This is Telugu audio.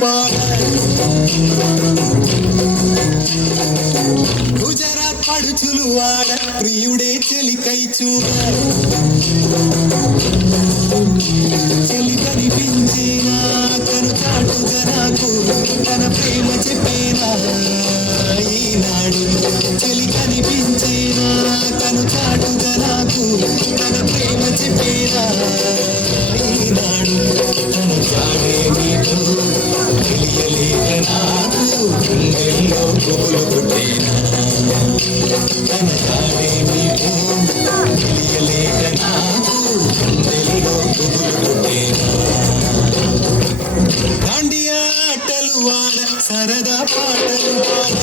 బాల గుజరాత్ పడుచులు వాడ ప్రియుడే చెలికై చూడ చెలి కనిపించేనా కను చాటుగా నాకు తన ప్రేమ చెప్పేనా ఈనాడు చెలి కనిపించేనా కను చాటుగా నాకు తన ప్రేమ చెప్పేనా ఈనాడు తన చాడే నీతో తెలియలేక నాకు గుండెల్లో పువ్వులు పుట్టేనా తన చాడే నీతో తెలియలేక నాకు గుండెల్లో పువ్వులు పుట్టేనా దాండియా ఆటలు వాడ సరదా పాటలు పాడ